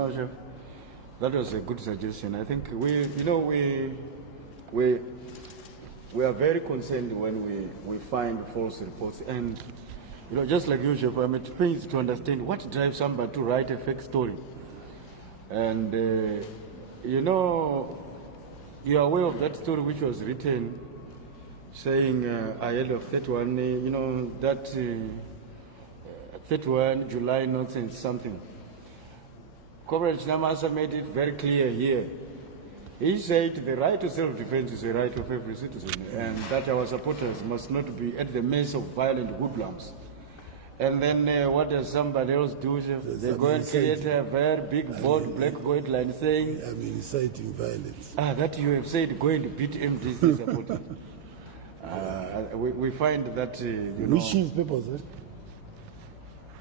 No, Chef, that was a good suggestion. I think we are very concerned when we find false reports. And, just like you, Chef, I'm at pains to understand what drives somebody to write a fake story. And, you are aware of that story which was written saying ahead of 31, that 31 July nonsense something. Comrade Namasa made it very clear here. He said the right to self-defense is a right of every citizen, and that our supporters must not be at the mercy of violent hoodlums. And then what does somebody else do? They go and create a very big bold black guideline saying, inciting violence. That you have said go and beat MDC supporters. We find that, Which newspaper was that?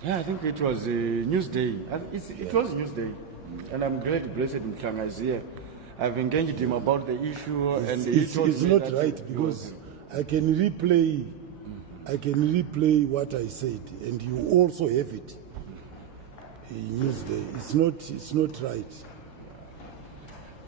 Yeah, I think it was Newsday. It was Newsday. And I'm glad Blessed Mchanga is here. I've engaged him about the issue, and he told it's me not that right, because I can replay what I said, and you also have it in Newsday. It's not right.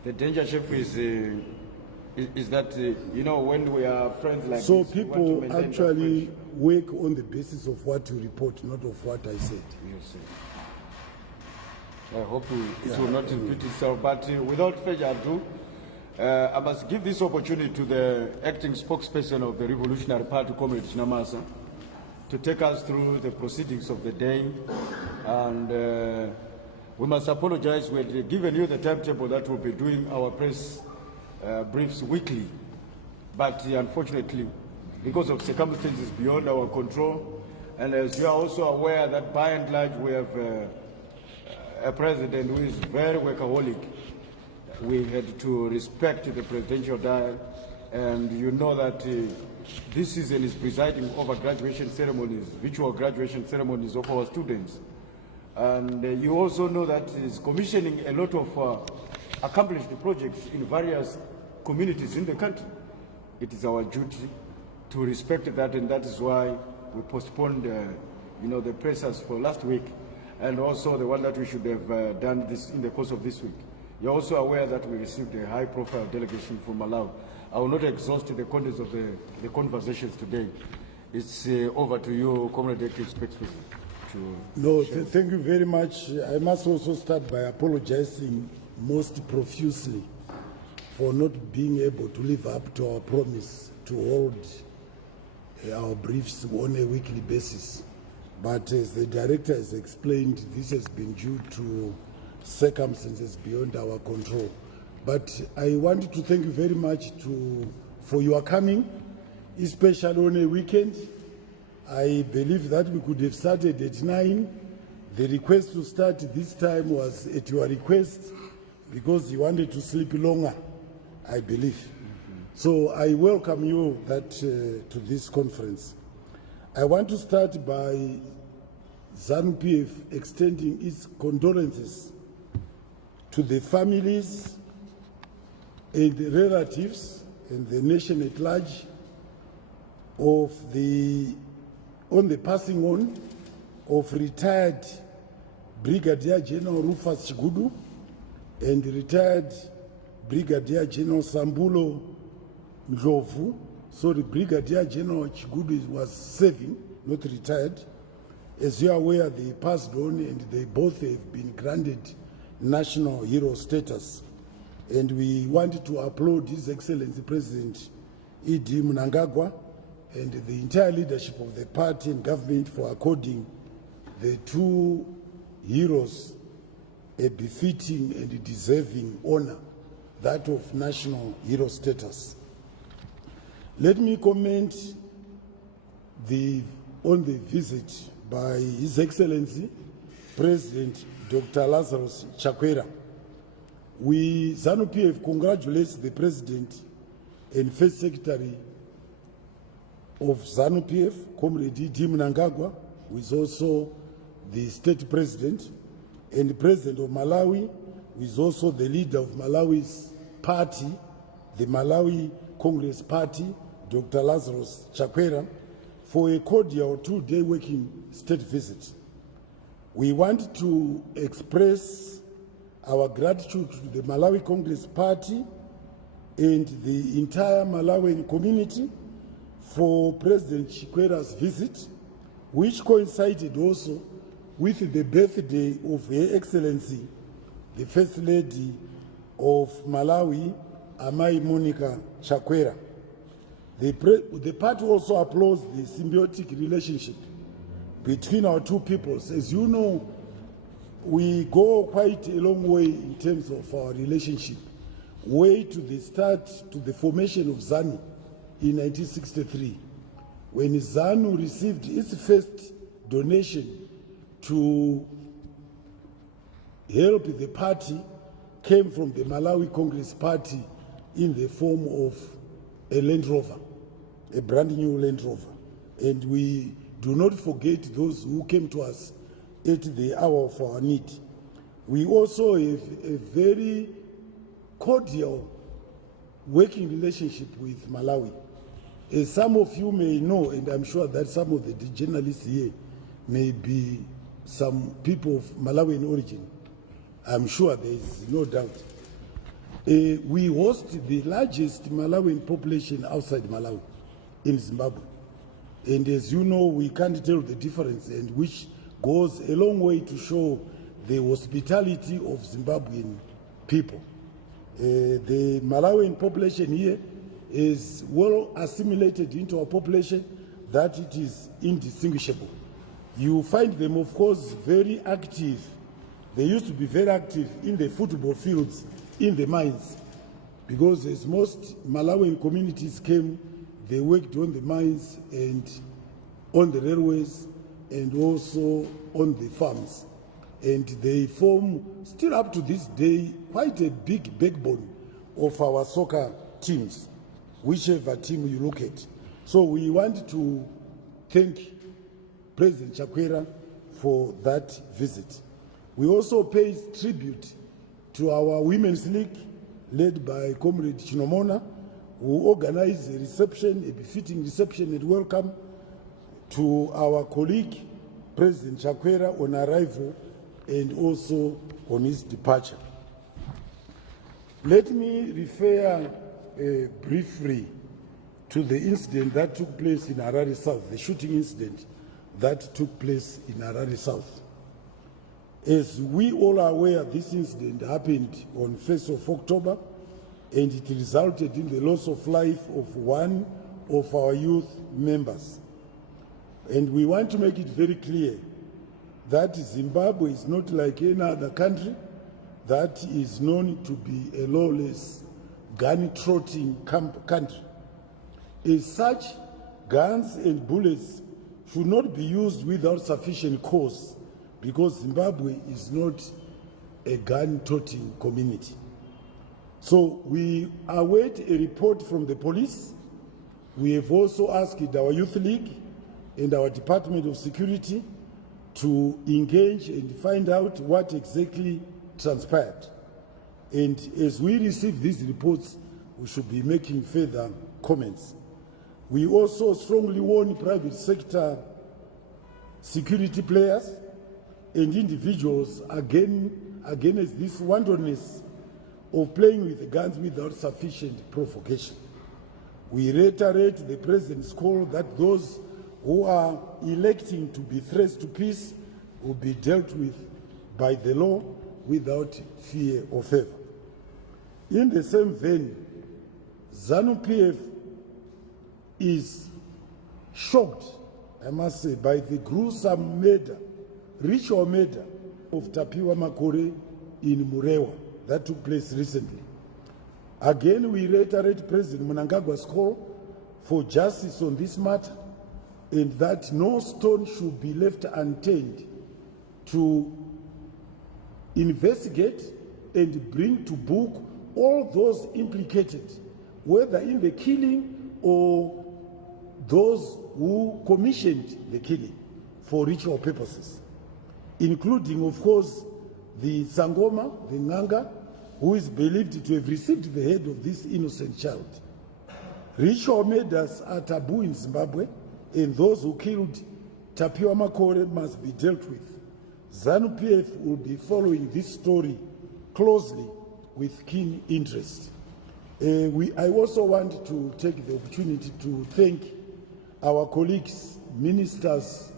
The danger, Chef, is that when we are friends like so this, people actually work on the basis of what you report, not of what I said. Yes, I hope it will not repeat itself. But without further ado, I must give this opportunity to the acting spokesperson of the Revolutionary Party, Comrade Namasa, to take us through the proceedings of the day. And we must apologize. We had given you the timetable that we'll be doing our press briefs weekly. But unfortunately, because of circumstances beyond our control, and as you are also aware that by and large we have a president who is very workaholic, we had to respect the presidential diet, and you know that this season is presiding over graduation ceremonies, virtual graduation ceremonies of our students. And you also know that he's commissioning a lot of accomplished projects in various communities in the country. It is our duty to respect that, and that is why we postponed the pressers for last week, and also the one that we should have done this in the course of this week. You're also aware that we received a high-profile delegation from Malawi. I will not exhaust the contents of the conversations today. It's over to you, Comrade Active Spokesperson. No, thank you very much. I must also start by apologizing most profusely for not being able to live up to our promise to hold our briefs on a weekly basis. But as the director has explained, this has been due to circumstances beyond our control. But I wanted to thank you very much for your coming, especially on a weekend. I believe that we could have started at 9. The request to start this time was at your request because you wanted to sleep longer, I believe. So I welcome you to this conference. I want to start by Zanu PF extending its condolences to the families and the relatives and the nation at large on the passing on of retired Brigadier General Rufus Chigudu and retired Brigadier General Sambulo Ndlovu. Sorry, Brigadier General Chigudu was serving, not retired. As you are aware, they passed on and they both have been granted national hero status. And we want to applaud His Excellency President E.D. Mnangagwa and the entire leadership of the party and government for according the two heroes a befitting and deserving honor, that of national hero status. Let me comment on the visit by His Excellency President Dr. Lazarus Chakwera. We, Zanu PF, congratulates the President and First Secretary of Zanu PF, Comrade E.D. Mnangagwa, who is also the State President, and the President of Malawi, who is also the leader of Malawi's party, the Malawi Congress Party, Dr. Lazarus Chakwera, for a cordial 2-day working state visit. We want to express our gratitude to the Malawi Congress Party and the entire Malawian community for President Chikwera's visit, which coincided also with the birthday of Her Excellency, the First Lady of Malawi, Amai Monica Chakwera. The party also applauds the symbiotic relationship between our two peoples. As you know, we go quite a long way in terms of our relationship, way to the start, to the formation of ZANU in 1963, when ZANU received its first donation to help the party, came from the Malawi Congress Party in the form of a Land Rover, a brand new Land Rover. And we do not forget those who came to us at the hour of our need. We also have a very cordial working relationship with Malawi. As some of you may know, and I'm sure that some of the journalists here may be some people of Malawian origin, I'm sure there is no doubt. We host the largest Malawian population outside Malawi, in Zimbabwe. And as you know, we can't tell the difference, and which goes a long way to show the hospitality of Zimbabwean people. The Malawian population here is well assimilated into our population that it is indistinguishable. You find them, of course, very active. They used to be very active in the football fields, in the mines, because as most Malawian communities came, they worked on the mines and on the railways and also on the farms. And they form, still up to this day, quite a big backbone of our soccer teams, whichever team you look at. So we want to thank President Chakwera for that visit. We also pay tribute to our Women's League, led by Comrade Chinomona, who organized a reception, a befitting reception and welcome to our colleague, President Chakwera, on arrival and also on his departure. Let me refer briefly to the incident that took place in Harare South, the shooting incident that took place in Harare South. As we all are aware, this incident happened on 1st of October, and it resulted in the loss of life of one of our youth members. And we want to make it very clear that Zimbabwe is not like any other country that is known to be a lawless, gun-trotting country. As such, guns and bullets should not be used without sufficient cause, because Zimbabwe is not a gun-toting community. So we await a report from the police. We have also asked our Youth League and our Department of Security to engage and find out what exactly transpired. And as we receive these reports, we should be making further comments. We also strongly warn private sector security players and individuals against this wantonness of playing with the guns without sufficient provocation. We reiterate the President's call that those who are electing to be threats to peace will be dealt with by the law without fear or favor. In the same vein, Zanu PF is shocked, I must say, by the gruesome murder, ritual murder of Tapiwa Makore in Murewa that took place recently. Again, we reiterate President Mnangagwa's call for justice on this matter, and that no stone should be left unturned to investigate and bring to book all those implicated, whether in the killing or those who commissioned the killing for ritual purposes, including, of course, the Sangoma, the Nganga, who is believed to have received the head of this innocent child. Ritual murders are taboo in Zimbabwe, and those who killed Tapiwa Makore must be dealt with. Zanu PF will be following this story closely with keen interest. I also want to take the opportunity to thank our colleagues, ministers,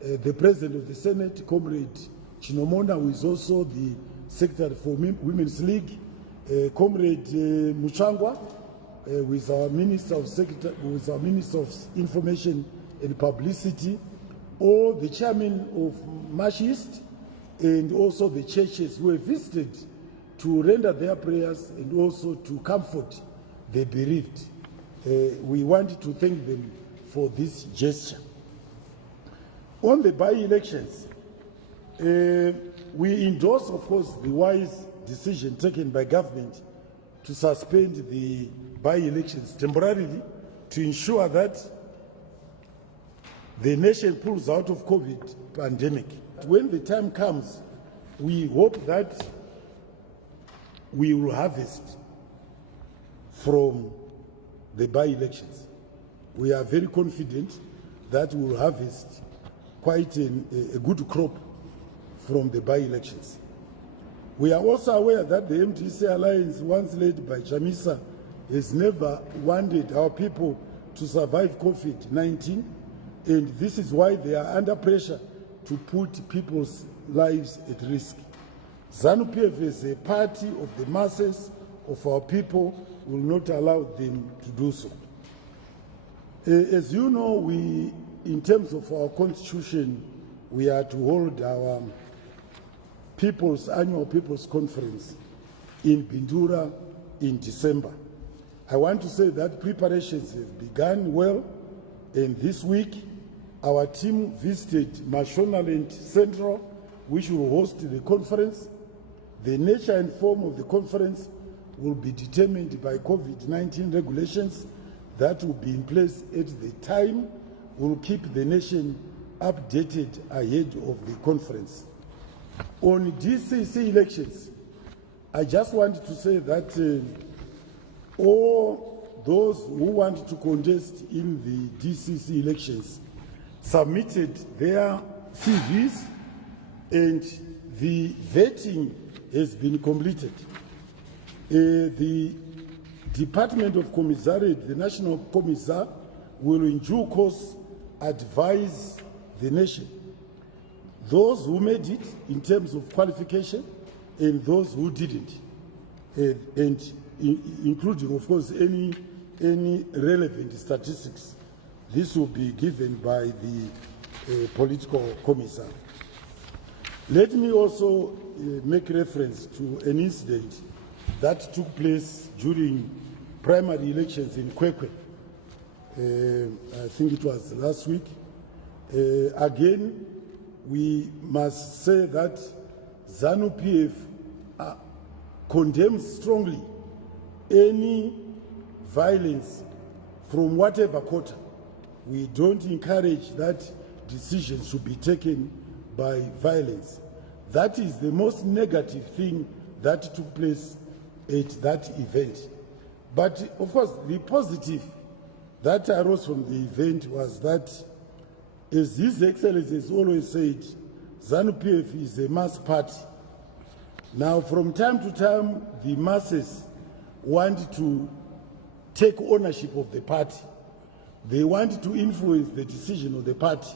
the President of the Senate, Comrade Chinomona, who is also the Secretary for Women's League, Comrade Muchangwa, who is our Minister of Information and Publicity, all the chairmen of Mashist, and also the churches who have visited to render their prayers and also to comfort the bereaved. We want to thank them for this gesture. On the by-elections, we endorse, of course, the wise decision taken by government to suspend the by-elections temporarily to ensure that the nation pulls out of COVID pandemic. When the time comes, we hope that we will harvest from the by-elections. We are very confident that we will harvest quite a good crop from the by-elections. We are also aware that the MDC alliance, once led by Chamisa, has never wanted our people to survive COVID-19, and this is why they are under pressure to put people's lives at risk. Zanu PF as a party of the masses of our people will not allow them to do so. As you know, in terms of our constitution, we are to hold our annual People's Conference in Bindura in December. I want to say that preparations have begun well, and this week our team visited Mashonaland Central, which will host the conference. The nature and form of the conference will be determined by COVID-19 regulations that will be in place at the time. We'll keep the nation updated ahead of the conference. On DCC elections, I just want to say that all those who want to contest in the DCC elections submitted their CVs, and the vetting has been completed. The Department of Commissariat, the National Commissar, will in due course advise the nation, those who made it in terms of qualification and those who didn't, and including, of course, any relevant statistics. This will be given by the political commissar. Let me also make reference to an incident that took place during primary elections in Kwekwe. I think it was last week. Again, we must say that Zanu PF condemns strongly any violence from whatever quarter. We don't encourage that decisions should be taken by violence. That is the most negative thing that took place at that event. But of course, the positive that arose from the event was that, as His Excellency has always said, Zanu PF is a mass party. Now, from time to time, the masses want to take ownership of the party. They want to influence the decision of the party.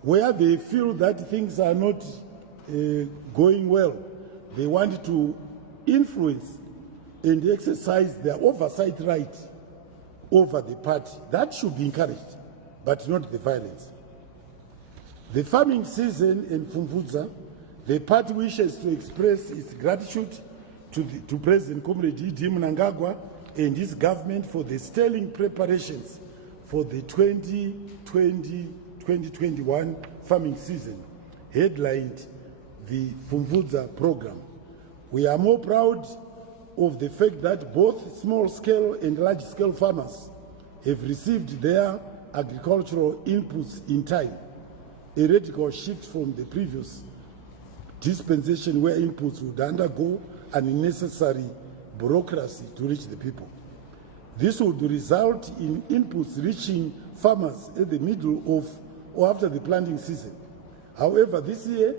Where they feel that things are not going well, they want to influence and exercise their oversight right over the party. That should be encouraged, but not the violence. The farming season in Pfumvudza, the party wishes to express its gratitude to President Comrade E.D. Mnangagwa and his government for the sterling preparations for the 2020-2021 farming season, headlined the Pfumvudza program. We are more proud of the fact that both small-scale and large-scale farmers have received their agricultural inputs in time, a radical shift from the previous dispensation where inputs would undergo unnecessary bureaucracy to reach the people. This would result in inputs reaching farmers at the middle of or after the planting season. However, this year,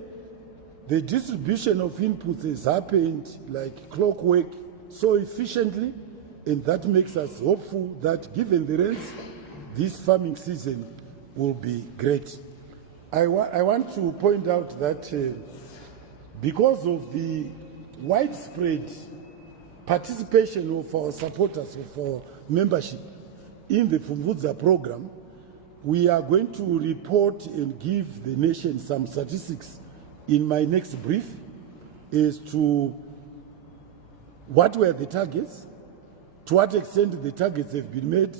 The distribution of inputs has happened like clockwork so efficiently, and that makes us hopeful that given the rains, this farming season will be great. I want to point out that because of the widespread participation of our supporters, of our membership in the Fumvudza program, we are going to report and give the nation some statistics in my next brief as to what were the targets, to what extent the targets have been made,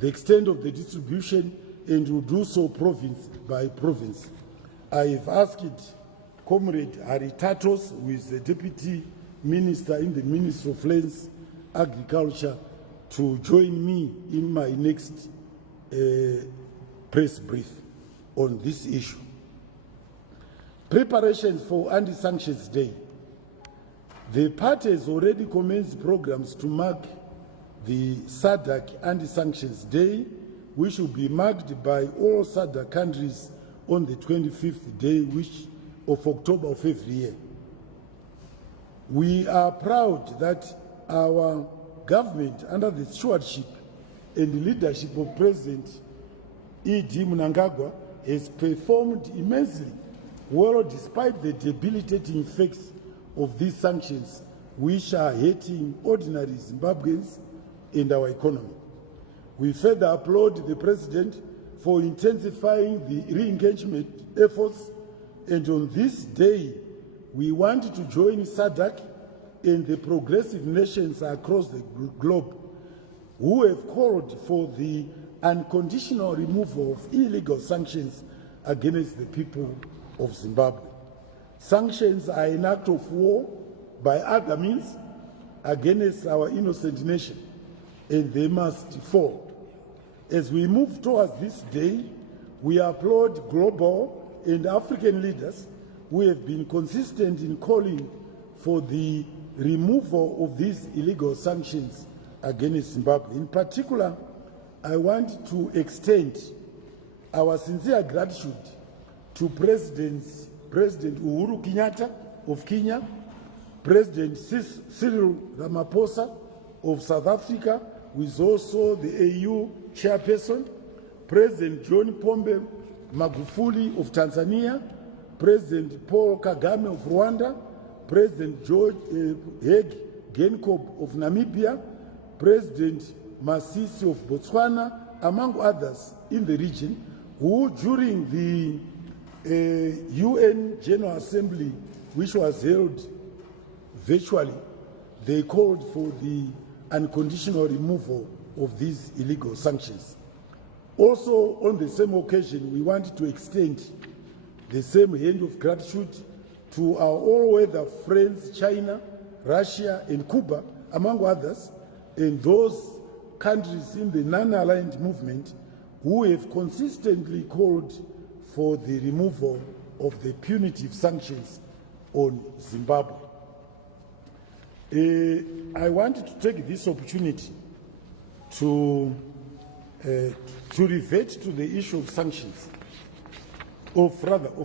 the extent of the distribution, and will do so province by province. I have asked Comrade Haritatos, who is the Deputy Minister in the Ministry of Lands, Agriculture, to join me in my next press brief on this issue. Preparations for Anti-Sanctions Day. The party has already commenced programs to mark the SADC Anti-Sanctions Day, which will be marked by all SADC countries on the 25th day of October of every year. We are proud that our government, under the stewardship and the leadership of President E.D. Mnangagwa, has performed immensely well despite the debilitating effects of these sanctions, which are hurting ordinary Zimbabweans and our economy. We further applaud the President for intensifying the re-engagement efforts, and on this day, we want to join SADC and the progressive nations across the globe who have called for the unconditional removal of illegal sanctions against the people of Zimbabwe. Sanctions are an act of war by other means against our innocent nation, and they must fall. As we move towards this day, we applaud global and African leaders who have been consistent in calling for the removal of these illegal sanctions against Zimbabwe. In particular, I want to extend our sincere gratitude to President Uhuru Kenyatta of Kenya, President Cyril Ramaphosa of South Africa, who is also the AU chairperson, President John Pombe Magufuli of Tanzania, President Paul Kagame of Rwanda, President George Hage Geingob of Namibia, President Masisi of Botswana, among others in the region, who during the UN General Assembly, which was held virtually, they called for the unconditional removal of these illegal sanctions. Also, on the same occasion, we want to extend the same hand of gratitude to our all-weather friends, China, Russia, and Cuba, among others, and those countries in the non-aligned movement who have consistently called for the removal of the punitive sanctions on Zimbabwe. I wanted to take this opportunity to revert to the issue of sanctions, of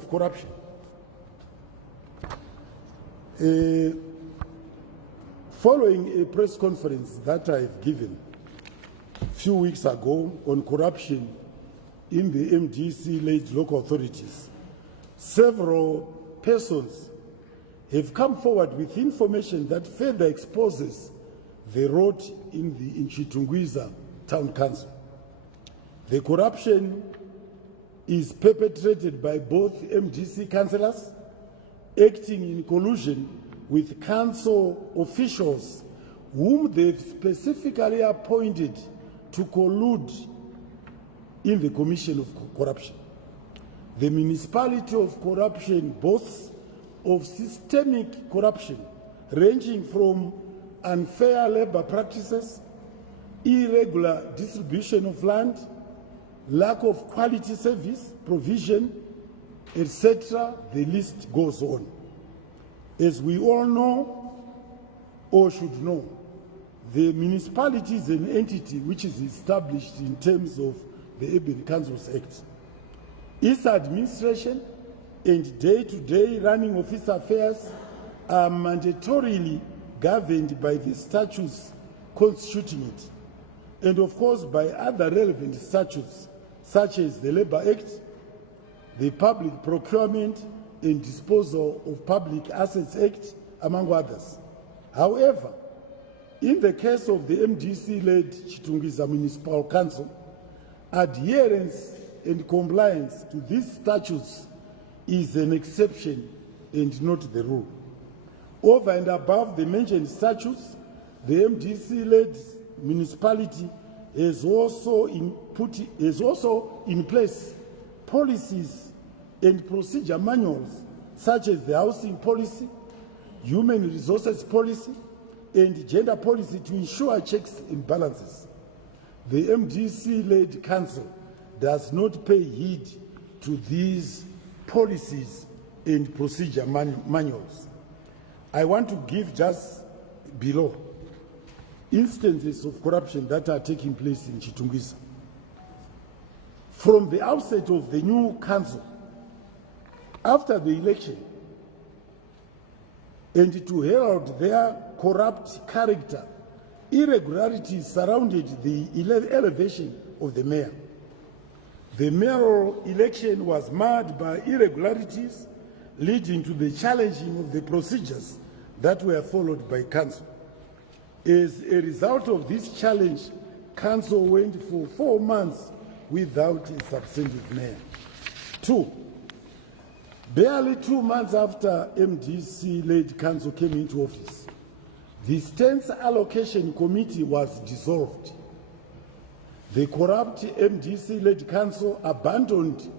corruption. Following a press conference that I've given a few weeks ago on corruption in the MDC-led local authorities, several persons have come forward with information that further exposes the rot in the Nchitungwiza Town Council. The corruption is perpetrated by both MDC councillors acting in collusion with council officials whom they've specifically appointed to collude in the commission of corruption. The municipality of corruption boasts of systemic corruption ranging from unfair labor practices, irregular distribution of land, lack of quality service provision, etc. The list goes on. As we all know, or should know, the municipality is an entity which is established in terms of the Urban Councils Act. Its administration and day-to-day running office affairs are mandatorily governed by the statutes constituting it, and of course by other relevant statutes such as the Labour Act, the Public Procurement and Disposal of Public Assets Act, among others. However, in the case of the MDC-led Chitungwiza Municipal Council, adherence and compliance to these statutes is an exception and not the rule. Over and above the mentioned statutes, the MDC-led municipality has also in place policies and procedure manuals such as the housing policy, human resources policy, and gender policy to ensure checks and balances. The MDC-led council does not pay heed to these policies and procedure manuals. I want to give just below instances of corruption that are taking place in Chitungwiza. From the outset of the new council, after the election, and to herald their corrupt character, irregularities surrounded the elevation of the mayor. The mayoral election was marred by irregularities, leading to the challenging of the procedures that were followed by council. As a result of this challenge, council went for 4 months without a substantive mayor. 2. Barely 2 months after MDC-led council came into office, the States Allocation Committee was dissolved. The corrupt MDC-led council abandoned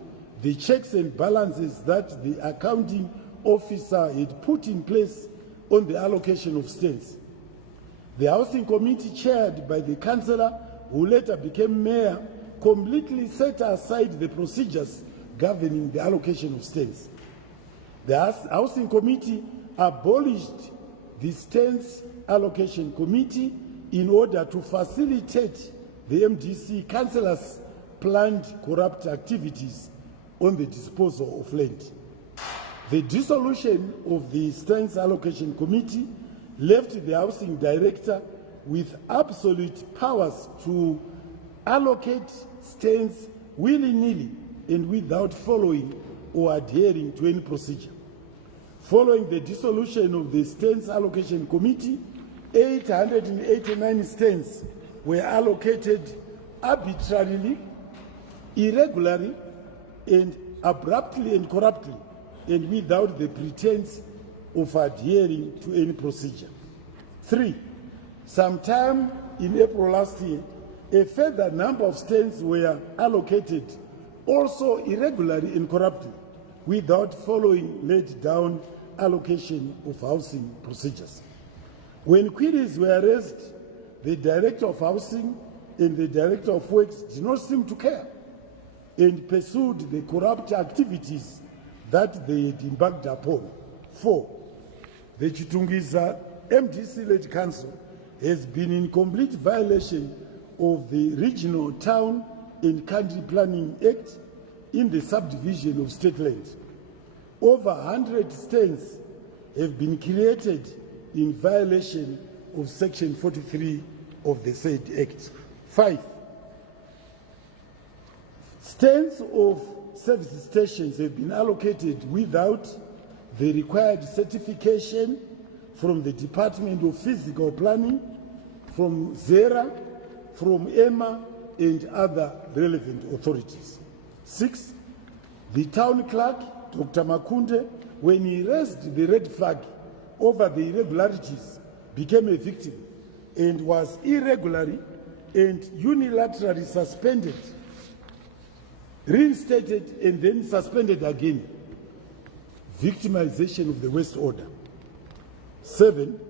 the checks and balances that the accounting officer had put in place on the allocation of states. The Housing Committee, chaired by the councillor who later became mayor, completely set aside the procedures governing the allocation of states. The Housing Committee abolished the States Allocation Committee in order to facilitate the MDC councillors' planned corrupt activities on the disposal of land. The dissolution of the States Allocation Committee left the housing director with absolute powers to allocate states willy-nilly and without following or adhering to any procedure. Following the dissolution of the States Allocation Committee, 889 states were allocated arbitrarily, irregularly, and abruptly and corruptly, and without the pretense of adhering to any procedure. 3. Sometime in April last year, a further number of states were allocated, also irregularly and corruptly, without following laid down allocation of housing procedures. When queries were raised, the Director of Housing and the Director of Works did not seem to care and pursued the corrupt activities that they had embarked upon. 4. The Chitungwiza MDC-led council has been in complete violation of the Regional Town and Country Planning Act in the subdivision of state land. Over 100 stands have been created in violation of Section 43 of the said Act. 5. Stands of service stations have been allocated without the required certification from the Department of Physical Planning, from ZERA, from EMA, and other relevant authorities. 6. The town clerk, Dr. Makunde, when he raised the red flag over the irregularities, became a victim and was irregularly and unilaterally suspended, reinstated, and then suspended again. Victimization of the West Order. 7.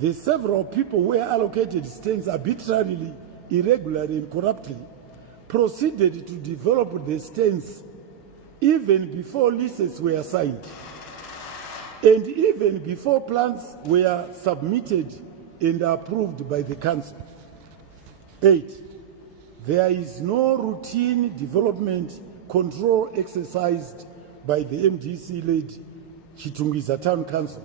The several people were allocated stands arbitrarily, irregularly, and corruptly proceeded to develop the stands even before leases were signed and even before plans were submitted and approved by the council. 8. There is no routine development control exercised by the MDC-led Chitungwiza Town Council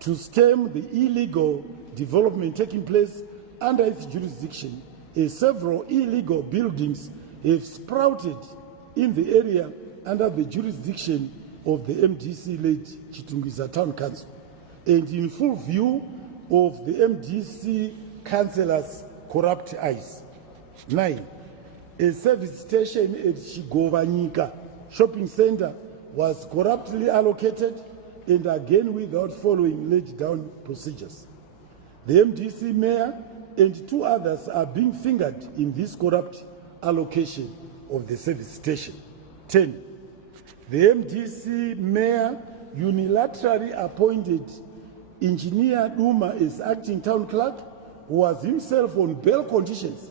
to stem the illegal development taking place under its jurisdiction, as several illegal buildings have sprouted in the area under the jurisdiction of the MDC-led Chitungwiza Town Council, and in full view of the MDC councillors' corrupt eyes. 9. A service station at Chigovanyika shopping center was corruptly allocated and again without following laid down procedures. The MDC mayor and 2 others are being fingered in this corrupt allocation of the service station. 10. The MDC mayor unilaterally appointed Engineer Duma as acting town clerk, who was himself on bail conditions,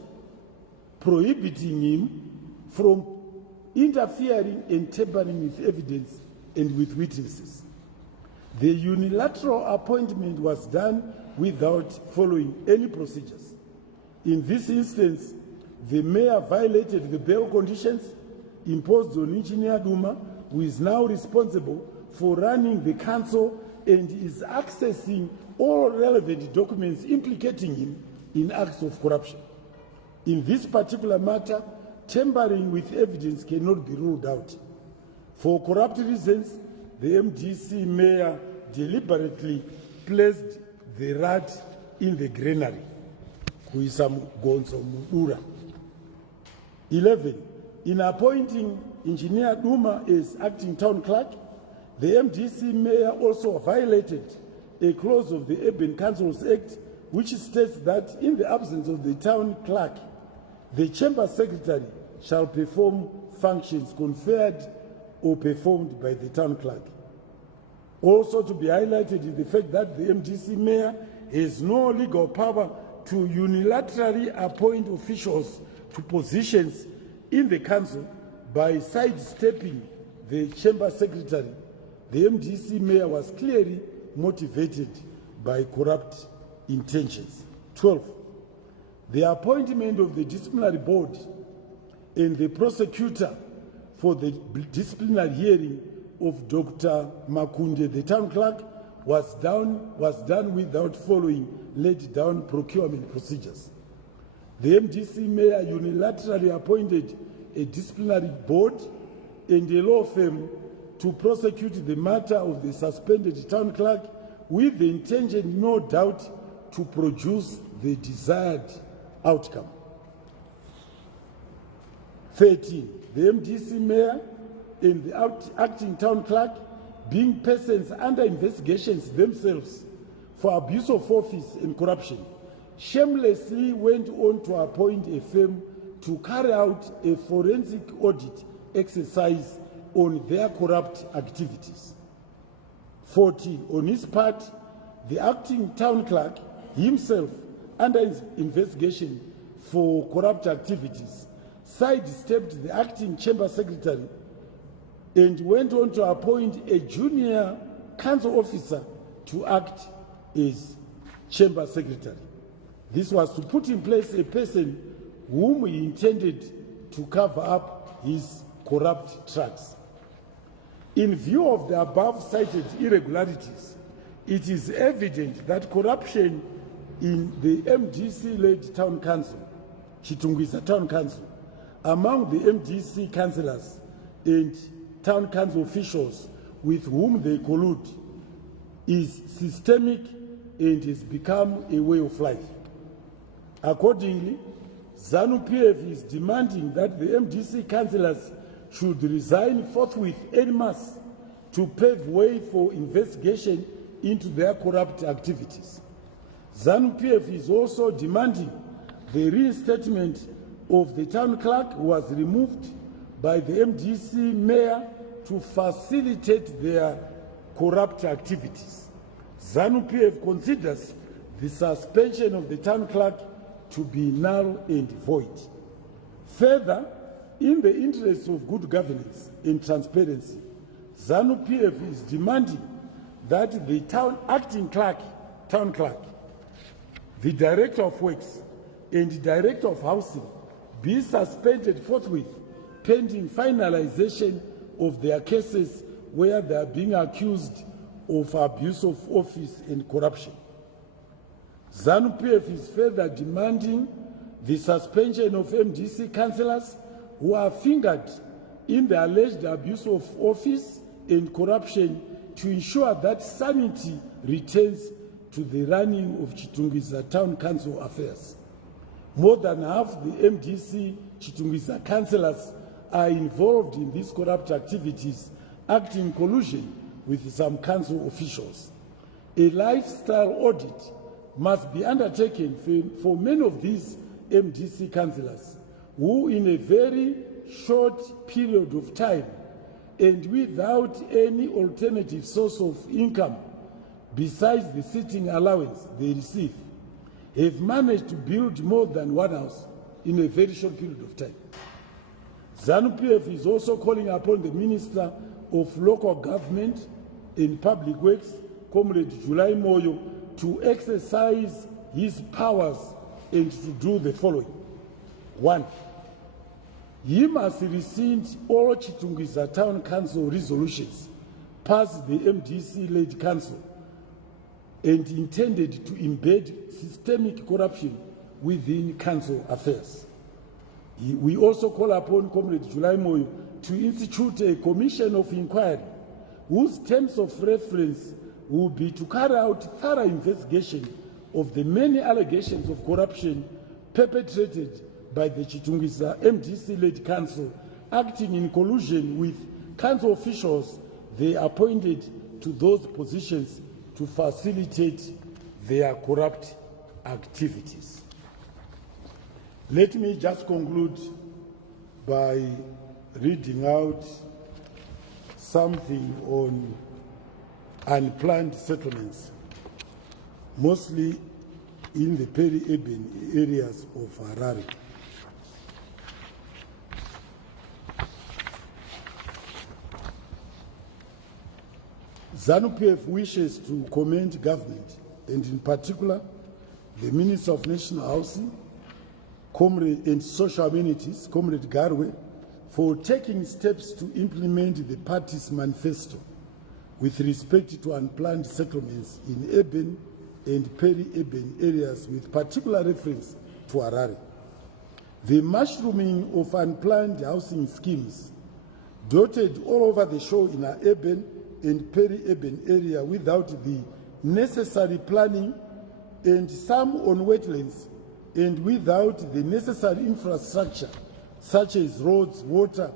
prohibiting him from interfering and tampering with evidence and with witnesses. The unilateral appointment was done without following any procedures. In this instance, the mayor violated the bail conditions imposed on Engineer Duma, who is now responsible for running the council and is accessing all relevant documents implicating him in acts of corruption. In this particular matter, tampering with evidence cannot be ruled out. For corrupt reasons, the MDC mayor deliberately placed the rat in the granary. 11. In appointing Engineer Duma as acting town clerk, the MDC mayor also violated a clause of the Urban Councils Act, which states that in the absence of the town clerk, the chamber secretary shall perform functions conferred or performed by the town clerk. Also to be highlighted is the fact that the MDC mayor has no legal power to unilaterally appoint officials to positions in the council by sidestepping the chamber secretary. The MDC mayor was clearly motivated by corrupt intentions. 12. The appointment of the disciplinary board and the prosecutor for the disciplinary hearing of Dr. Makunde, the town clerk, was done without following laid down procurement procedures. The MDC mayor unilaterally appointed a disciplinary board and a law firm to prosecute the matter of the suspended town clerk with the intention, no doubt, to produce the desired outcome. 13. The MDC mayor and the acting town clerk, being persons under investigations themselves for abuse of office and corruption, shamelessly went on to appoint a firm to carry out a forensic audit exercise on their corrupt activities. 14. On his part, the acting town clerk himself, under investigation for corrupt activities, sidestepped the acting chamber secretary and went on to appoint a junior council officer to act as chamber secretary. This was to put in place a person whom he intended to cover up his corrupt tracks. In view of the above cited irregularities, it is evident that corruption in the MDC-led town council, Chitungwiza Town Council, among the MDC councillors and town council officials with whom they collude is systemic and has become a way of life. Accordingly, Zanu PF is demanding that the MDC councillors should resign forthwith en masse to pave way for investigation into their corrupt activities. Zanu PF is also demanding the reinstatement of the town clerk who was removed by the MDC mayor to facilitate their corrupt activities. Zanu PF considers the suspension of the town clerk to be null and void. Further, in the interest of good governance and transparency, Zanu PF is demanding that the acting town clerk, the director of works, and the director of housing be suspended forthwith pending finalization of their cases where they are being accused of abuse of office and corruption. Zanu PF is further demanding the suspension of MDC councillors who are fingered in the alleged abuse of office and corruption to ensure that sanity returns to the running of Chitungiza Town Council affairs. More than half the MDC Chitungiza councillors are involved in these corrupt activities, acting in collusion with some council officials. A lifestyle audit must be undertaken for many of these MDC councillors who, in a very short period of time and without any alternative source of income besides the sitting allowance they receive, have managed to build more than one house in a very short period of time. Zanu PF is also calling upon the Minister of Local Government and Public Works, Comrade July Moyo, to exercise his powers and to do the following. 1. He must rescind all Chitungiza Town Council resolutions passed the MDC-led council and intended to embed systemic corruption within council affairs. We also call upon Comrade July Moyo to institute a commission of inquiry whose terms of reference will be to carry out thorough investigation of the many allegations of corruption perpetrated by the Chitungiza MDC-led council, acting in collusion with council officials they appointed to those positions to facilitate their corrupt activities. Let me just conclude by reading out something on unplanned settlements, mostly in the peri-urban areas of Harare. Zanu PF wishes to commend government, and in particular the Minister of National Housing and Social Amenities, Comrade Garwe, for taking steps to implement the party's manifesto with respect to unplanned settlements in urban and peri-urban areas, with particular reference to Harare. The mushrooming of unplanned housing schemes dotted all over the show in our urban and peri-urban area without the necessary planning, and some on wetlands, and without the necessary infrastructure such as roads, water,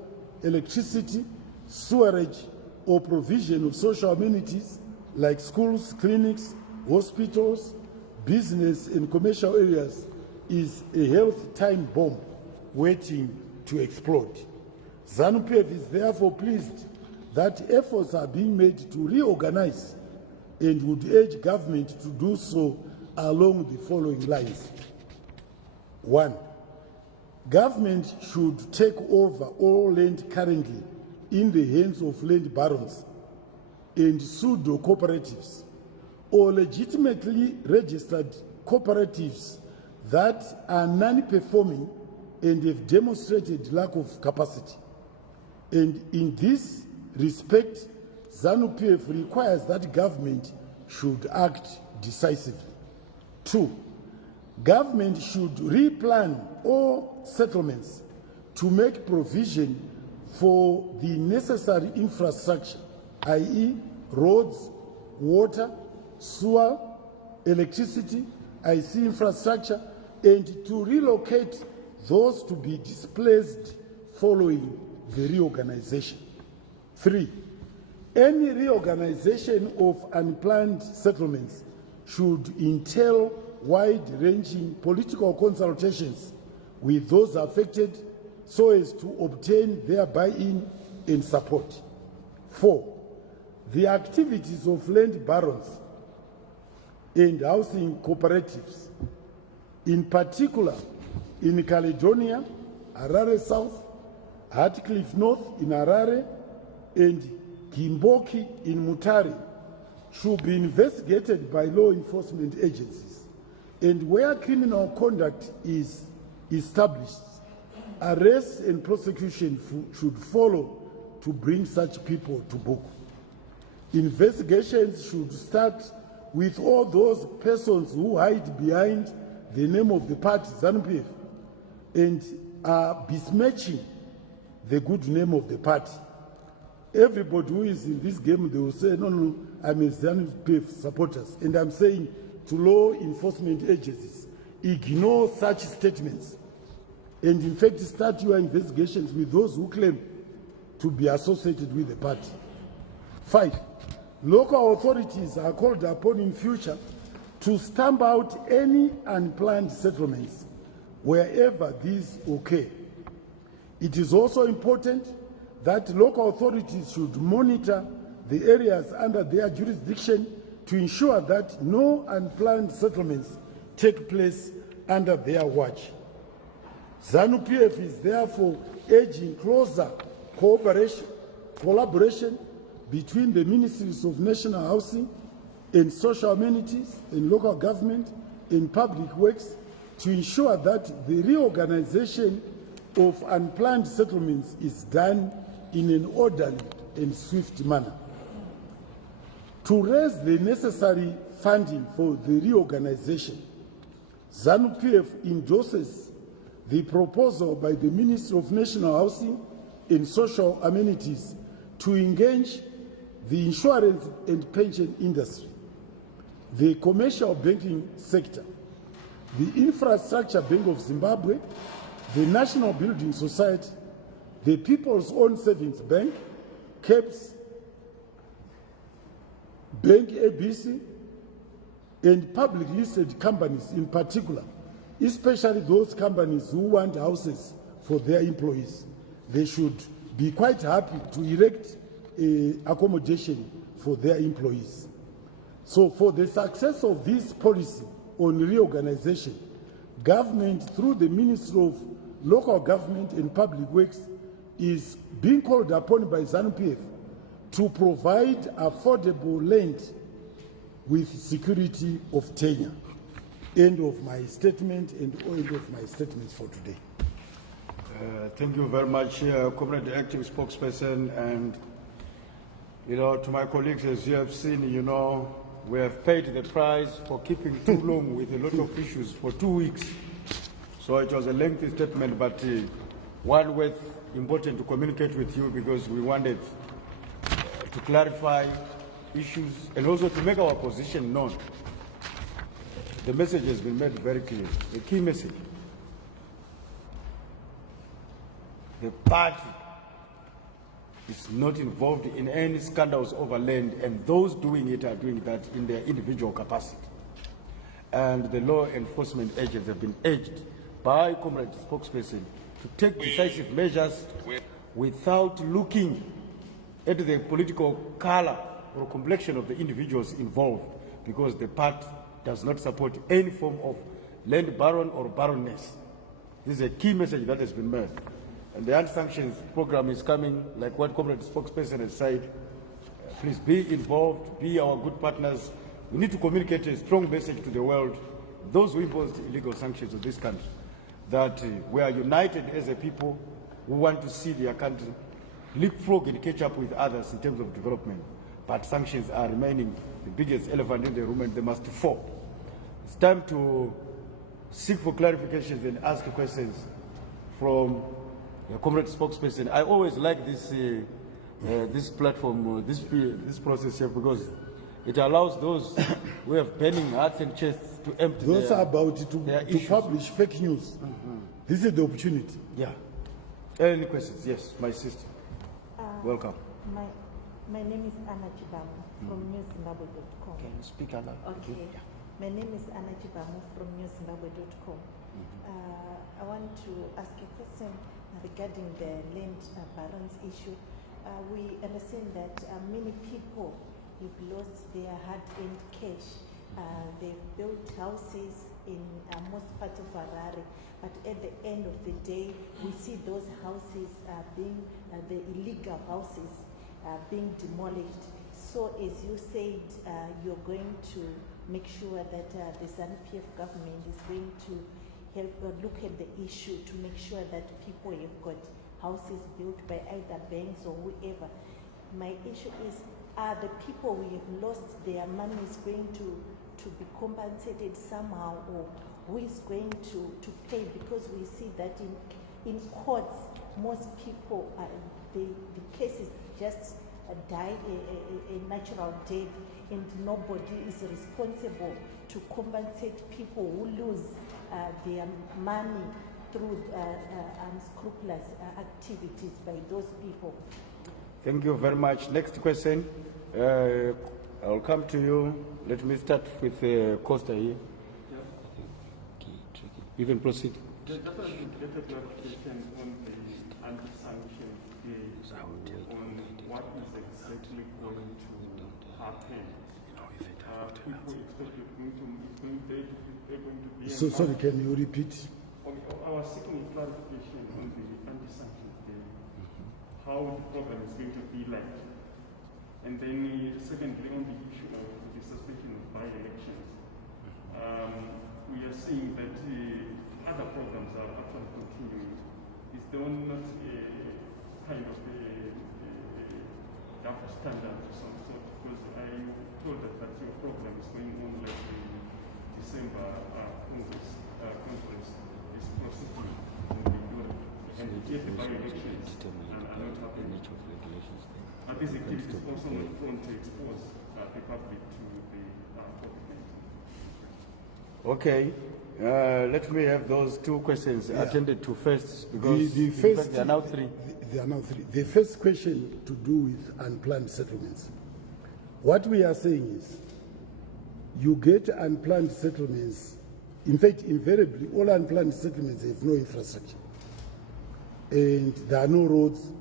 electricity, sewerage, or provision of social amenities like schools, clinics, hospitals, business and commercial areas, is a health time bomb waiting to explode. Zanu PF is therefore pleased that efforts are being made to reorganize, and would urge government to do so along the following lines. 1. Government should take over all land currently in the hands of land barons and pseudo-cooperatives or legitimately registered cooperatives that are non-performing and have demonstrated lack of capacity. And in this respect, Zanu PF requires that government should act decisively. 2. Government should replan all settlements to make provision for the necessary infrastructure, i.e. roads, water, sewer, electricity, IC infrastructure, and to relocate those to be displaced following the reorganization. 3. Any reorganization of unplanned settlements should entail wide-ranging political consultations with those affected so as to obtain their buy-in and support. 4. The activities of land barons and housing cooperatives, in particular in Caledonia, Harare South, Hartcliffe North in Harare, and Gimboki in Mutare, should be investigated by law enforcement agencies, and where criminal conduct is established, arrest and prosecution should follow to bring such people to book. Investigations should start with all those persons who hide behind the name of the party, Zanu PF, and are besmirching the good name of the party. Everybody who is in this game, they will say, no, no, I'm a Zanu PF supporters. And I'm saying to law enforcement agencies, ignore such statements. And in fact, start your investigations with those who claim to be associated with the party. 5, local authorities are called upon in future to stamp out any unplanned settlements wherever these occur. It is also important that local authorities should monitor the areas under their jurisdiction to ensure that no unplanned settlements take place under their watch. Zanu PF is therefore urging closer collaboration between the Ministries of National Housing and Social Amenities and Local Government and Public Works to ensure that the reorganization of unplanned settlements is done in an orderly and swift manner. To raise the necessary funding for the reorganization, Zanu PF endorses the proposal by the Ministry of National Housing and Social Amenities to engage the insurance and pension industry, the commercial banking sector, the Infrastructure Bank of Zimbabwe, the National Building Society, the People's Own Savings Bank, CAPS, Bank ABC, and public listed companies in particular, especially those companies who want houses for their employees. They should be quite happy to erect accommodation for their employees. So for the success of this policy on reorganization, government through the Ministry of Local Government and Public Works is being called upon by Zanu PF to provide affordable land with security of tenure. End of my statement and end of my statements for today. Thank you very much, Comrade Acting Spokesperson. And, to my colleagues, as you have seen, we have paid the price for keeping too long with a lot of issues for 2 weeks. So it was a lengthy statement, but one worth important to communicate with you because we wanted to clarify issues and also to make our position known. The message has been made very clear. The key message: the party is not involved in any scandals over land, and those doing it are doing that in their individual capacity. And the law enforcement agents have been urged by Comrade Spokesperson to take decisive measures without looking at the political color or complexion of the individuals involved, because the party does not support any form of land baron or baroness. This is a key message that has been made. And the anti-sanctions program is coming, like what Comrade Spokesperson has said. Please be involved, be our good partners. We need to communicate a strong message to the world, those who imposed illegal sanctions on this country, that we are united as a people who want to see their country leapfrog and catch up with others in terms of development. But sanctions are remaining the biggest elephant in the room, and they must fall. It's time to seek for clarifications and ask questions from the Comrade Spokesperson. I always like this this platform, this process here, because it allows those who have burning hearts and chests to empty those their, are about to publish fake news. This is the opportunity. Yeah. Any questions? Yes, my sister. Welcome. My name is Anna Chibamu from newzimbabwe.com. Can you speak aloud? Okay. Yeah. My name is Anna Chibamu from newzimbabwe.com. I want to ask a question regarding the land barons issue. We understand that many people have lost their hard-earned cash. They've built houses in most parts of Harare, but at the end of the day, we see those houses being the illegal houses being demolished. So, as you said, you're going to make sure that the Zanu PF government is going to help look at the issue to make sure that people have got houses built by either banks or whoever. My issue is, are the people we have lost their money is going to be compensated somehow, or who is going to pay? Because we see that in courts, most people, the cases just die a natural death, and nobody is responsible to compensate people who lose their money through unscrupulous activities by those people. Thank you very much. Next question. I'll come to you. Let me start with Costa here. You can proceed. Just a clarification on the anti-sanction bill, on what is exactly going to happen. People expect they're going to be. So sorry, can you repeat? I was seeking clarification on the anti-sanction bill, how the program is going to be like. And then secondly, on the issue of the suspension of by-elections, we are seeing that other programs are actually continuing. Is there not a kind of a double standard or some sort? Because I told that your program is going on like the December conference is proceeding in the Europe, and yet the by-elections are not happening. Are these activities also not prone to expose the public to the COVID-19? Okay. Let me have those two questions attended to first, because The first, there are now three. There are now three. The first question to do with unplanned settlements. What we are saying is, you get unplanned settlements. In fact, invariably, all unplanned settlements have no infrastructure. And there are no roads,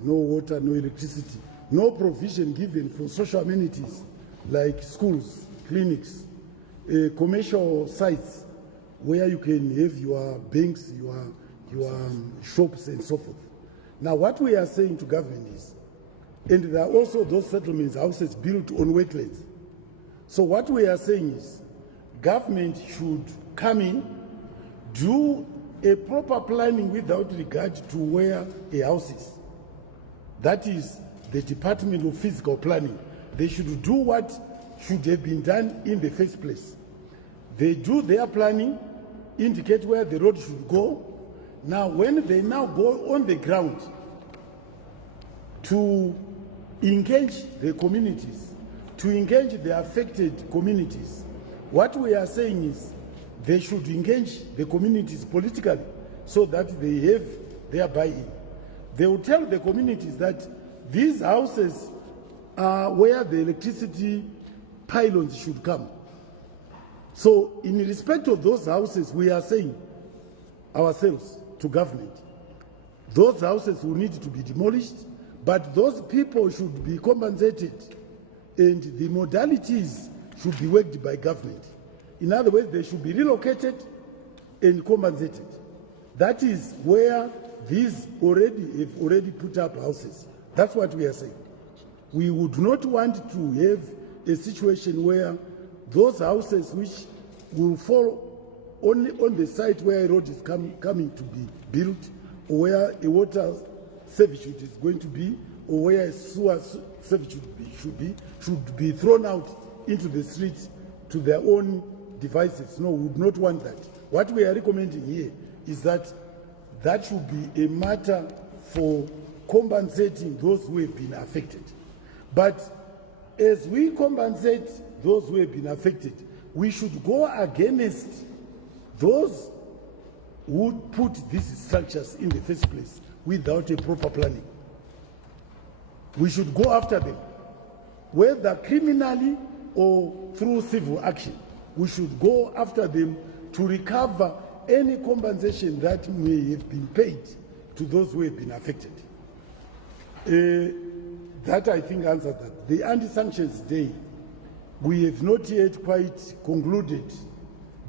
no water, no electricity, no provision given for social amenities like schools, clinics, commercial sites where you can have your banks, your shops and so forth. Now what we are saying to government is, and there are also those settlements, houses built on wetlands. So what we are saying is, government should come in, do a proper planning without regard to where a house is. That is the Department of Physical Planning. They should do what should have been done in the first place. They do their planning, indicate where the road should go. Now, when they now go on the ground to engage the communities, to engage the affected communities, what we are saying is they should engage the communities politically so that they have their buy-in. They will tell the communities that these houses are where the electricity pylons should come. So in respect of those houses, we are saying ourselves to government, those houses will need to be demolished, but those people should be compensated, and the modalities should be worked by government. In other words, they should be relocated and compensated. That is where these have already put up houses. That's what we are saying. We would not want to have a situation where those houses which will fall only on the site where a road is coming to be built, or where a water servitude is going to be, or where a sewer servitude should be thrown out into the streets to their own devices. No, we would not want that. What we are recommending here is that that should be a matter for compensating those who have been affected. But as we compensate those who have been affected, we should go against those who put these structures in the first place without a proper planning. We should go after them, whether criminally or through civil action. We should go after them to recover any compensation that may have been paid to those who have been affected. That, I think, answers that. The anti-sanctions day, we have not yet quite concluded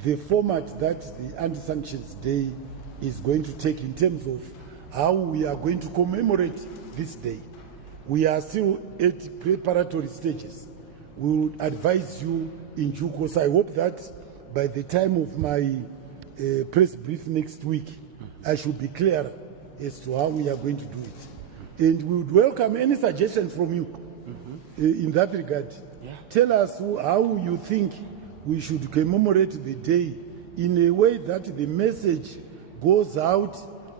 the format that the anti-sanctions day is going to take in terms of how we are going to commemorate this day. We are still at preparatory stages. We will advise you in due course. I hope that by the time of my press brief next week, I should be clear as to how we are going to do it. And we would welcome any suggestions from you in that regard. Yeah. Tell us how you think we should commemorate the day in a way that the message goes out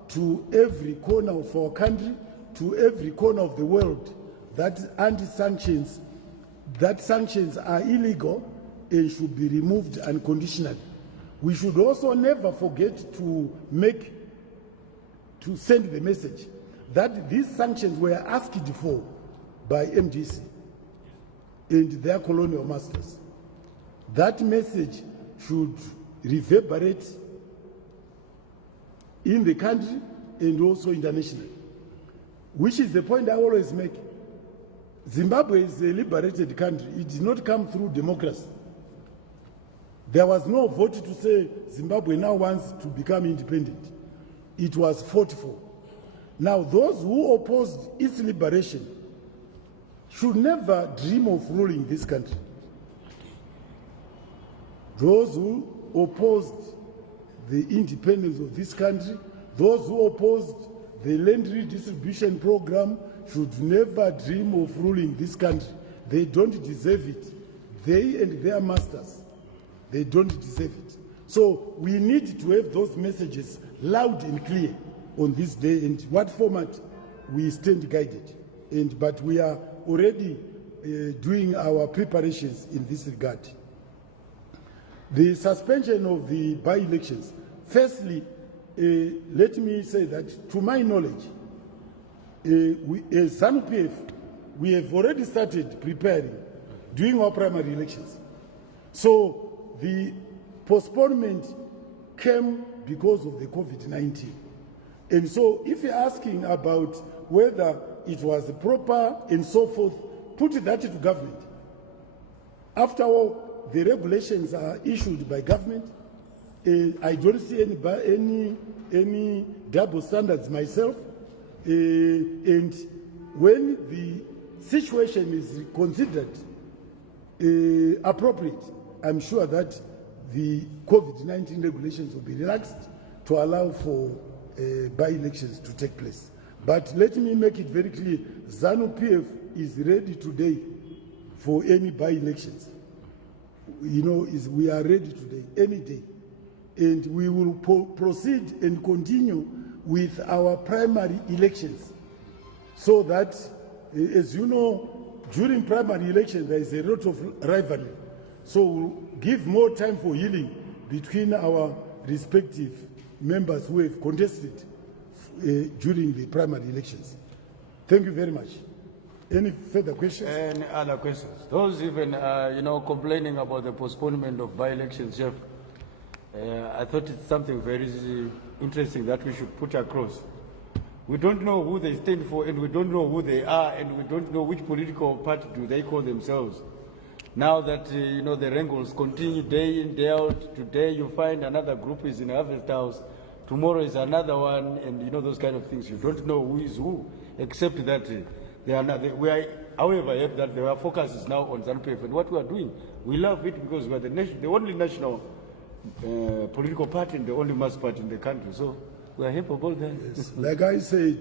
to every corner of our country, to every corner of the world, that anti-sanctions, that sanctions are illegal and should be removed unconditionally. We should also never forget to send the message that these sanctions were asked for by MDC and their colonial masters. That message should reverberate in the country and also internationally, which is the point I always make. Zimbabwe is a liberated country. It did not come through democracy. There was no vote to say Zimbabwe now wants to become independent. It was fought for. Now, those who opposed its liberation should never dream of ruling this country. Those who opposed the independence of this country, those who opposed the land redistribution program should never dream of ruling this country. They don't deserve it. They and their masters, they don't deserve it. So we need to have those messages loud and clear on this day, and what format we stand guided. But we are already doing our preparations in this regard. The suspension of the by-elections. Firstly, let me say that, to my knowledge, as Zanu PF, we have already started preparing, doing our primary elections. So the postponement came because of the COVID-19. And so if you're asking about whether it was proper and so forth, put that to government. After all, the regulations are issued by government. I don't see any double standards myself. And when the situation is considered appropriate, I'm sure that the COVID-19 regulations will be relaxed to allow for by-elections to take place. But let me make it very clear, Zanu PF is ready today for any by-elections. You know, we are ready today, any day. And we will proceed and continue with our primary elections, so that, as you know, during primary elections there is a lot of rivalry. So we'll give more time for healing between our respective members who have contested during the primary elections. Thank you very much. Any further questions? Any other questions? Those even, complaining about the postponement of by-elections, Jeff, I thought it's something very interesting that we should put across. We don't know who they stand for, and we don't know who they are, and we don't know which political party do they call themselves. Now that, the wrangles continue day in, day out, today you find another group is in Harvest House, tomorrow is another one, and those kind of things. You don't know who is who, except that they are not. However, that their focus is now on Zanu PF, and what we are doing, we love it because we are the only national political party and the only mass party in the country. So we are happy about that. Yes. Like I said,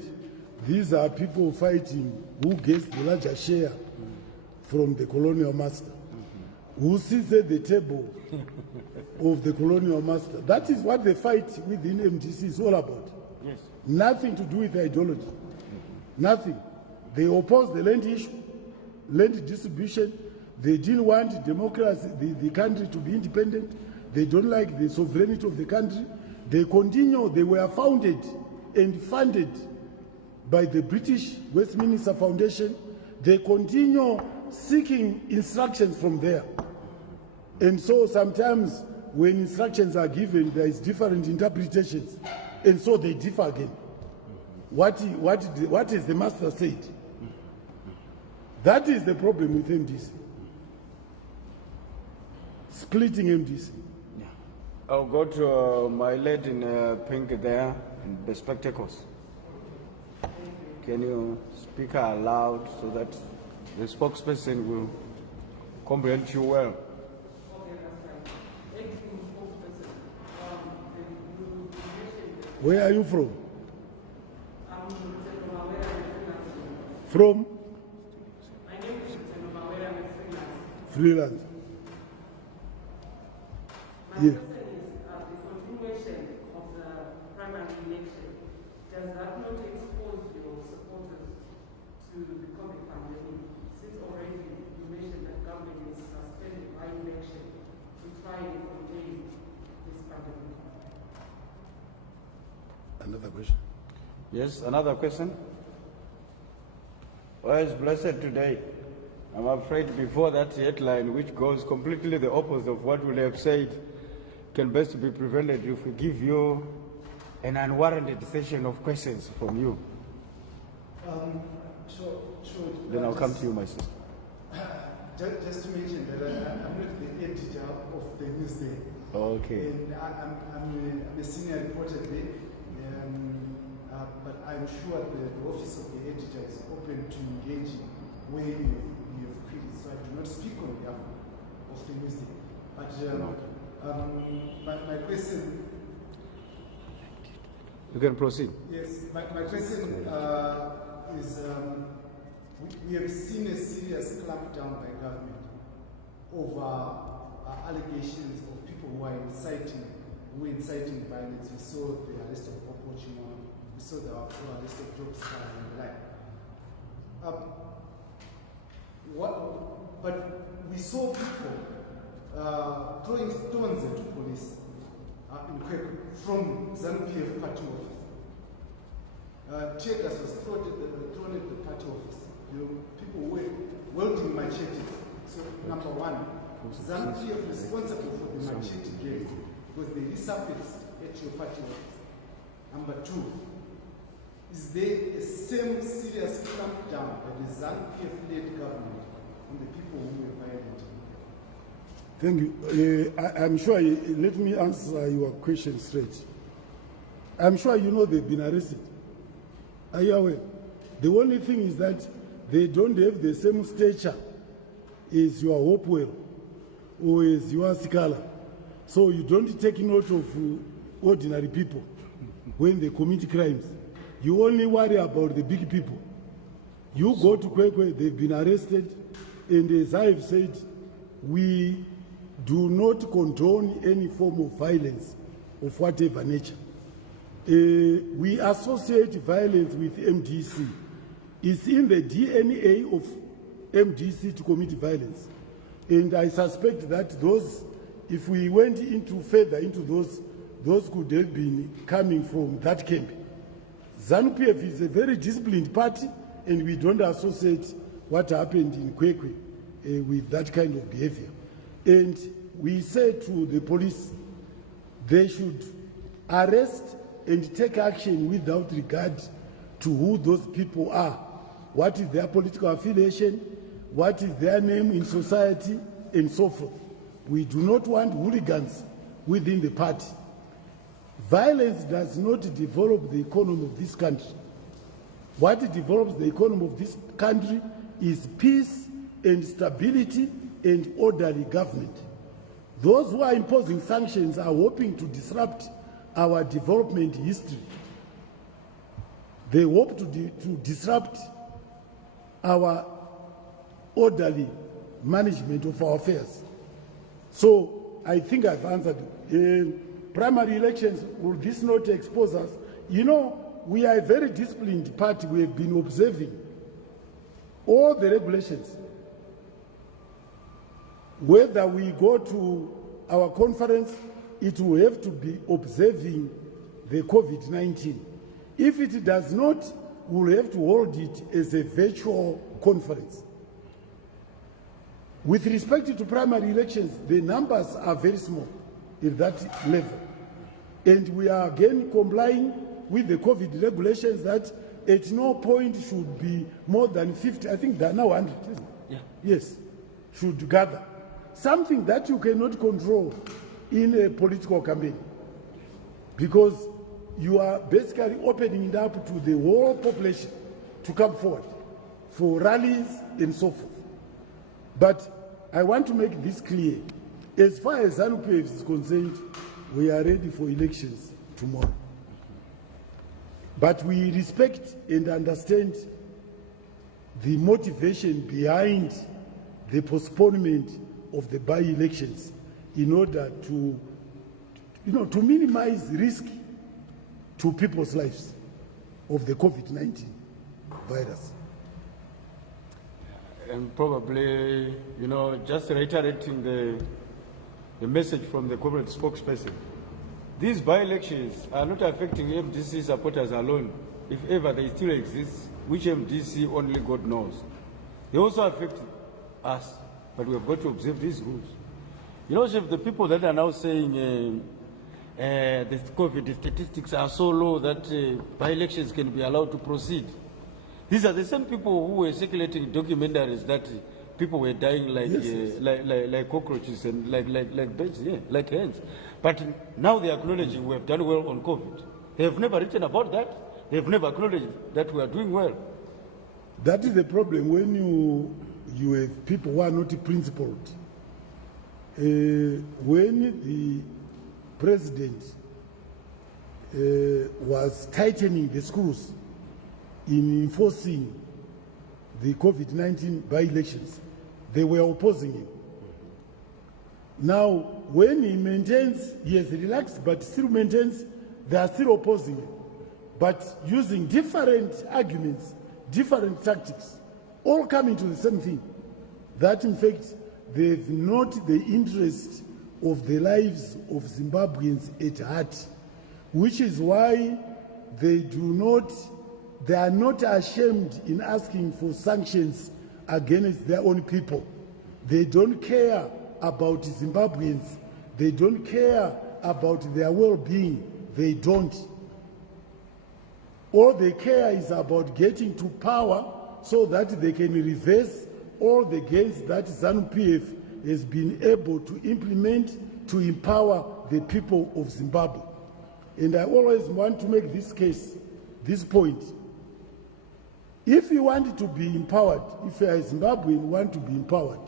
these are people fighting who gets the larger share from the colonial master, who sits at the table of the colonial master. That is what the fight within MDC is all about. Yes. Nothing to do with ideology. Nothing. They oppose the land issue, land distribution. They didn't want democracy, the country to be independent. They don't like the sovereignty of the country. They continue. They were founded and funded by the British Westminster Foundation. They continue seeking instructions from there. And so sometimes when instructions are given, there is different interpretations. And so they differ again. What is the master said? That is the problem with MDC. Splitting MDC. Yeah. I'll go to my lady in pink there, in the spectacles. Can you speak aloud so that the spokesperson will comprehend you well? Where are you from? From? freelance. My Yeah. question is, the continuation of the primary election, does that not expose your supporters to the COVID pandemic? Since already you mentioned that government is suspending by-election to try and contain this pandemic. Another question. Yes, another question. Where is blessed today? I'm afraid before that headline, which goes completely the opposite of what we have said, can best be prevented if we give you an unwarranted session of questions from you. Sure. Then I'll come to you, my sister. Just to mention that I'm not the editor of the Newsday. Okay. And I'm a senior reporter there. But I'm sure the office of the editor is open to engaging where you have queries. So I do not speak on behalf of the Newsday. But my question. You can proceed. Yes, my question is we have seen a serious clampdown by government over allegations of people who are inciting violence. We saw the arrest of Opochimo, we saw the arrest of Job Scars and the like. But we saw people throwing stones at police in Kwekwe from Zanu PF party office. Tear gas was thrown at the party office. People were welding machetes. So number one, Zanu PF responsible for the machete game because they resurfaced at your party office. Number two, is there a same serious clampdown by the Zanu PF-led government on the people who were violent? Thank you. I'm sure, let me answer your question straight. I'm sure you know they've been arrested. Are you aware? The only thing is that they don't have the same stature as your Hopewell or as your Sikala. So you don't take note of ordinary people when they commit crimes. You only worry about the big people. You go to Kwekwe, they've been arrested, and as I've said, we do not condone any form of violence of whatever nature. We associate violence with MDC. It's in the DNA of MDC to commit violence. And I suspect that those, if we went further into those could have been coming from that camp. Zanu PF is a very disciplined party, and we don't associate what happened in Kwekwe with that kind of behavior. And we say to the police, they should arrest and take action without regard to who those people are, what is their political affiliation, what is their name in society, and so forth. We do not want hooligans within the party. Violence does not develop the economy of this country. What develops the economy of this country is peace and stability and orderly government. Those who are imposing sanctions are hoping to disrupt our development history. They hope to disrupt our orderly management of our affairs. So I think I've answered. Primary elections, will this not expose us? You know, we are a very disciplined party. We have been observing all the regulations. Whether we go to our conference, it will have to be observing the COVID-19. If it does not, we'll have to hold it as a virtual conference. With respect to primary elections, the numbers are very small at that level. And we are again complying with the COVID regulations that at no point should be more than 50, I think there are now 100, isn't it? Yeah. Yes, should gather. Something that you cannot control in a political campaign, because you are basically opening it up to the whole population to come forward for rallies and so forth. But I want to make this clear. As far as Zanu PF is concerned, we are ready for elections tomorrow. But we respect and understand the motivation behind the postponement of the by-elections in order to, to minimize risk to people's lives of the COVID-19 virus. And probably, just reiterating the message from the corporate spokesperson, these by-elections are not affecting MDC supporters alone, if ever they still exist, which MDC only God knows. They also affect us, but we have got to observe these rules. Chef, the people that are now saying the COVID statistics are so low that by-elections can be allowed to proceed, these are the same people who were circulating documentaries that people were dying like like cockroaches and like birds, like hens. But now they are acknowledging we have done well on COVID. They have never written about that. They have never acknowledged that we are doing well. That is the problem when you have people who are not principled. When the president was tightening the screws in enforcing the COVID-19 by-elections, they were opposing him. Now, when he maintains, he has relaxed, but still maintains, they are still opposing him, but using different arguments, different tactics, all coming to the same thing, that in fact, they've not the interest of the lives of Zimbabweans at heart, which is why they are not ashamed in asking for sanctions against their own people. They don't care about Zimbabweans. They don't care about their well-being. They don't. All they care is about getting to power so that they can reverse all the gains that Zanu PF has been able to implement to empower the people of Zimbabwe. And I always want to make this case, this point. If you want to be empowered, if you are a Zimbabwean want to be empowered,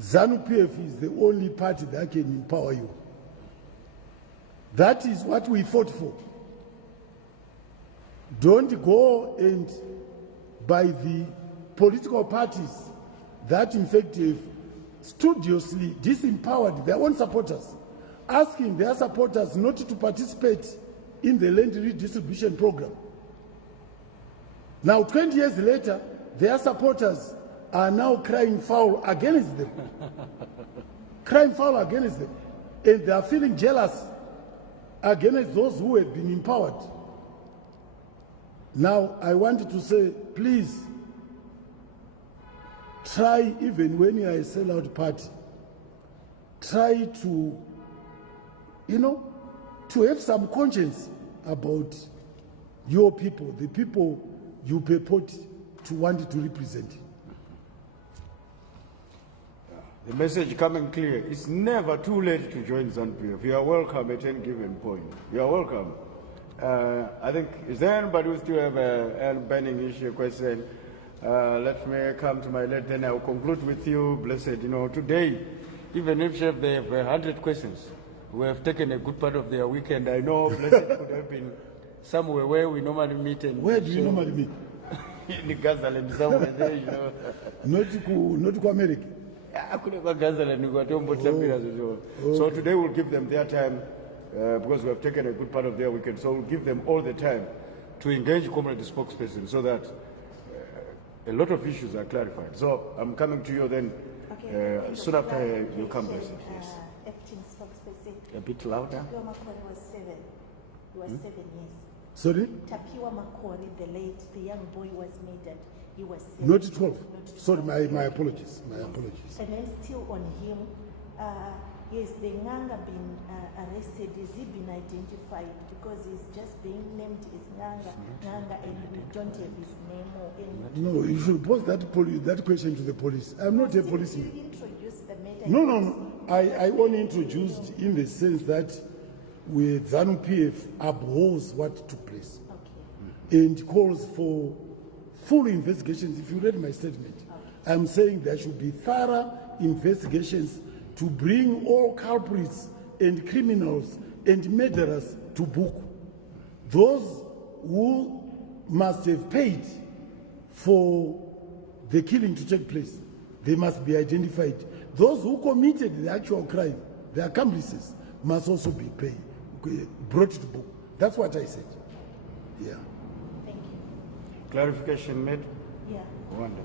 Zanu PF is the only party that can empower you. That is what we fought for. Don't go and by the political parties that in fact have studiously disempowered their own supporters, asking their supporters not to participate in the land redistribution program. Now, 20 years later, their supporters are now crying foul against them. Crying foul against them. And they are feeling jealous against those who have been empowered. Now, I wanted to say, please, try, even when you are a sellout party, try to, to have some conscience about your people, the people you purport to want to represent. The message coming clear. It's never too late to join Zanu PF. You are welcome at any given point. You are welcome. I think, is there anybody who still have a burning issue question? Let me come to my left, then I will conclude with you, blessed. Today, even if Chef, they have 100 questions, we have taken a good part of their weekend. I know blessed could have been somewhere where we normally meet. And where do you normally meet? In the Gazaland, somewhere there, Not to America. So today we'll give them their time because we have taken a good part of their weekend. So we'll give them all the time to engage comrade spokesperson so that a lot of issues are clarified. So I'm coming to you then soon after you come, blessed. Yes. Acting spokesperson. A bit louder. Tapiwa Makori was 7. He was 7 years. Sorry? Tapiwa Makori, the late, the young boy was murdered. He was 7. Not 12. Sorry, my apologies. My apologies. And then still on him, has the Nganga been arrested? Has he been identified? Because he's just being named as Nganga, and we don't have his name or anything. No, you should pose that question to the police. I'm not a policeman. You introduced the matter. No. I only introduced in the sense that with Zanu PF abhors what took place and calls for full investigations. If you read my statement, I'm saying there should be thorough investigations to bring all culprits and criminals and murderers to book. Those who must have paid for the killing to take place, they must be identified. those who committed the actual crime, their accomplices, must also be paid, brought to book. That's what I said. Yeah. Thank you. Clarification made? Yeah. Wonderful.